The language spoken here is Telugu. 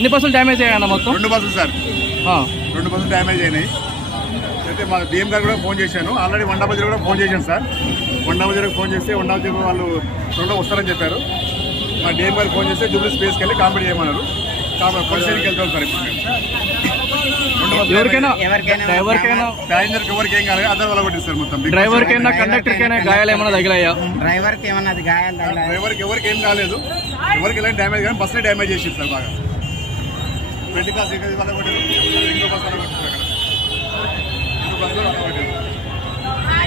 ఎన్ని బస్సులు డ్యామేజ్ అయ్యాయన్న మొత్తం? 2 బస్సులు సార్, 2 బస్సులు డ్యామేజ్ అయినాయి. అయితే మా డిఎం గారు కూడా ఫోన్ చేశాను, ఆల్రెడీ వన్ డబల్ కూడా ఫోన్ చేశాను సార్. 100 ఫోన్ చేస్తే 100 వాళ్ళు త్వరలో వస్తారని చెప్పారు. మా డిఎం గారు ఫోన్ చేస్తే జూబ్లీ స్పేస్కి వెళ్ళి కాంపిట్ చేయమన్నారు. పోలీస్ స్టేషన్కి వెళ్తాం సార్. ఎవరికైనా ప్యాసింజర్కి ఎవరికి ఏం కాలేదు, అందరూ వల్ల కొట్టిస్తారు మొత్తం. డ్రైవర్కైనా కండక్టర్కైనా గాయాలు ఏమైనా తగిలాయా? డ్రైవర్కి ఏమన్నా గాయాలు తగిలాయా? డ్రైవర్కి ఎవరికి ఏం కాలేదు, ఎవరికి ఎలాంటి డ్యామేజ్ కానీ బస్సులో డ్యామేజ్ చేసింది సార్ బాగా. 20 క్లాస్ వల్ల కొట్టారు, ఇంకో బస్సు వల్ల కొట్టారు, ఇంకో బస్సులో వల్ల కొట్టారు.